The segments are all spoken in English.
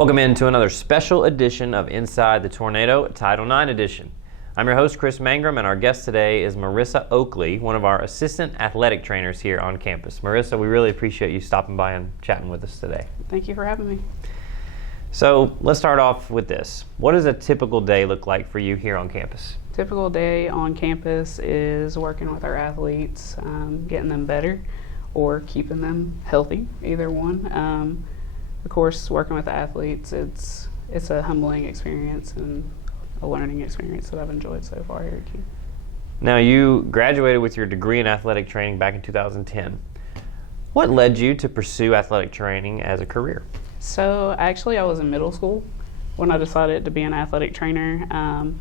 Welcome into another special edition of Inside the Tornado, Title IX edition. I'm your host, Chris Mangrum, and our guest today is Marissa Oakley, one of our assistant athletic trainers here on campus. Marissa, we really appreciate you stopping by and chatting with us today. Thank you for having me. So let's start off with this. What does a typical day look like for you here on campus? Typical day on campus is working with our athletes, getting them better or keeping them healthy, either one. Of course, working with the athletes, it's a humbling experience and a learning experience that I've enjoyed so far here at Q. Now, you graduated with your degree in athletic training back in 2010. What led you to pursue athletic training as a career? So actually, I was in middle school when I decided to be an athletic trainer.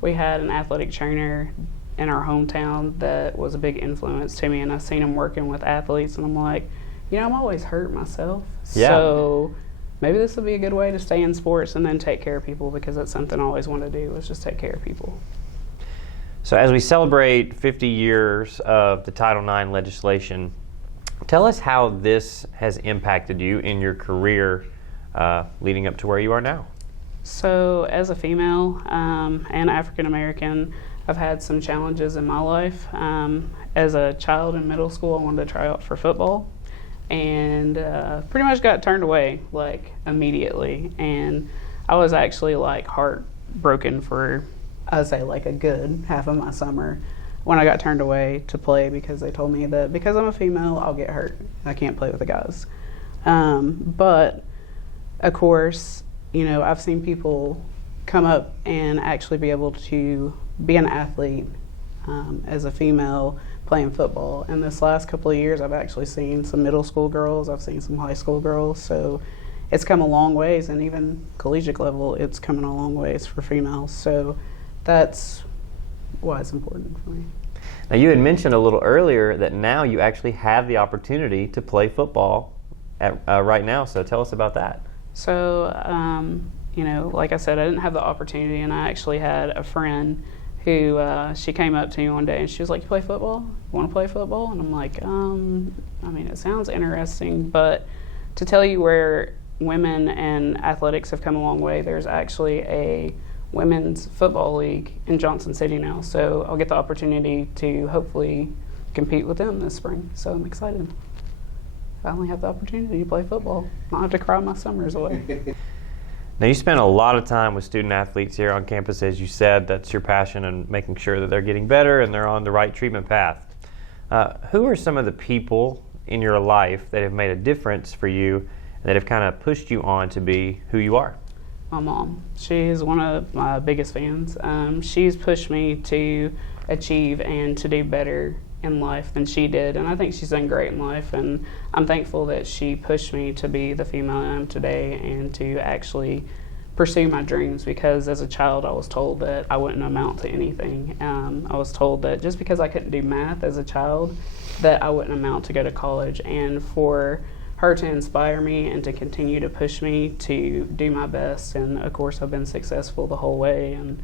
We had an athletic trainer in our hometown that was a big influence to me, and I seen him working with athletes, and I'm like, I'm always hurt myself. Yeah. So maybe this would be a good way to stay in sports and then take care of people, because that's something I always wanted to do, was just take care of people. So as we celebrate 50 years of the Title IX legislation, tell us how this has impacted you in your career leading up to where you are now. So as a female and African American, I've had some challenges in my life. As a child in middle school, I wanted to try out for football, and pretty much got turned away immediately. And I was actually heartbroken for, I'd say, a good half of my summer when I got turned away to play, because they told me that because I'm a female, I'll get hurt. I can't play with the guys. But of course, I've seen people come up and actually be able to be an athlete as a female playing football. And this last couple of years, I've actually seen some middle school girls, I've seen some high school girls. So it's come a long ways, and even collegiate level, it's coming a long ways for females. So that's why it's important for me. Now, you had mentioned a little earlier that now you actually have the opportunity to play football right now. So tell us about that. So, like I said, I didn't have the opportunity, and I actually had a friend who, she came up to me one day and she was like, "You play football? You want to play football?" And I'm like, it sounds interesting, but to tell you where women and athletics have come a long way, there's actually a women's football league in Johnson City now. So I'll get the opportunity to hopefully compete with them this spring. So I'm excited. I only have the opportunity to play football. I don't have to cry my summers away. Now, you spend a lot of time with student athletes here on campus, as you said. That's your passion, and making sure that they're getting better and they're on the right treatment path. Who are some of the people in your life that have made a difference for you and that have kind of pushed you on to be who you are? My mom. She's one of my biggest fans. She's pushed me to achieve and to do better in life than she did, and I think she's done great in life, and I'm thankful that she pushed me to be the female I am today and to actually pursue my dreams, because as a child I was told that I wouldn't amount to anything. I was told that just because I couldn't do math as a child, that I wouldn't amount to go to college, and for her to inspire me and to continue to push me to do my best, and of course I've been successful the whole way, and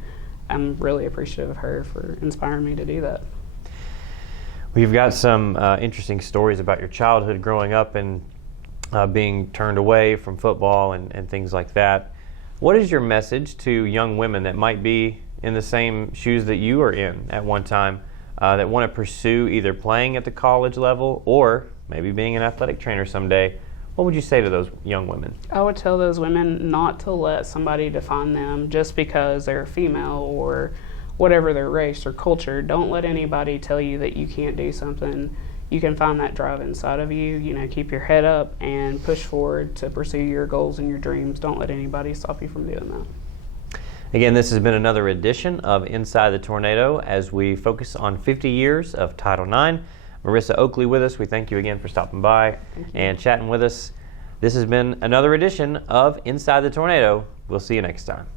I'm really appreciative of her for inspiring me to do that. We've got some interesting stories about your childhood growing up and being turned away from football and things like that. What is your message to young women that might be in the same shoes that you are in at one time, that want to pursue either playing at the college level or maybe being an athletic trainer someday? What would you say to those young women? I would tell those women not to let somebody define them just because they're a female or whatever their race or culture. Don't let anybody tell you that you can't do something. You can find that drive inside of you. Keep your head up and push forward to pursue your goals and your dreams. Don't let anybody stop you from doing that. Again, this has been another edition of Inside the Tornado as we focus on 50 years of Title IX. Marissa Oakley with us. We thank you again for stopping by and chatting with us. This has been another edition of Inside the Tornado. We'll see you next time.